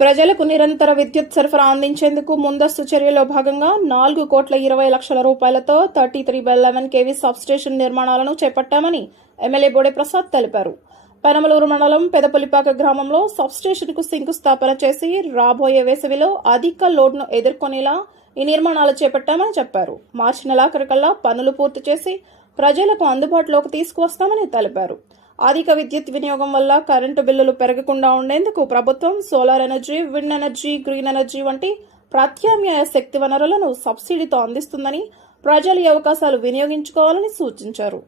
ప్రజలకు నిరంతర విద్యుత్ సరఫరా అందించేందుకు ముందస్తు చర్యలో భాగంగా 4,20,00,000 రూపాయలతో 33/11 kV సబ్స్టేషన్ నిర్మాణాలను చేపట్టామని ఎమ్మెల్యే బోడే ప్రసాద్ తెలిపారు. పెనమలూరు మండలం పెదపులిపాక గ్రామంలో సబ్స్టేషన్కు శంకుస్థాపన చేసి రాబోయే వేసవిలో అధిక లోడ్ను ఎదుర్కొనేలా ఈ నిర్మాణాలు చేపట్టామని చెప్పారు. మార్చి నెలాఖరుకల్లా పనులు పూర్తి చేసి ప్రజలకు అందుబాటులోకి తీసుకువస్తామని తెలిపారు. అధిక విద్యుత్ వినియోగం వల్ల కరెంటు బిల్లులు పెరగకుండా ఉండేందుకు ప్రభుత్వం solar energy, wind energy, green energy వంటి ప్రత్యామ్నాయ శక్తి వనరులను సబ్సిడీతో అందిస్తుందని ప్రజలు ఈ అవకాశాలు వినియోగించుకోవాలని సూచించారు.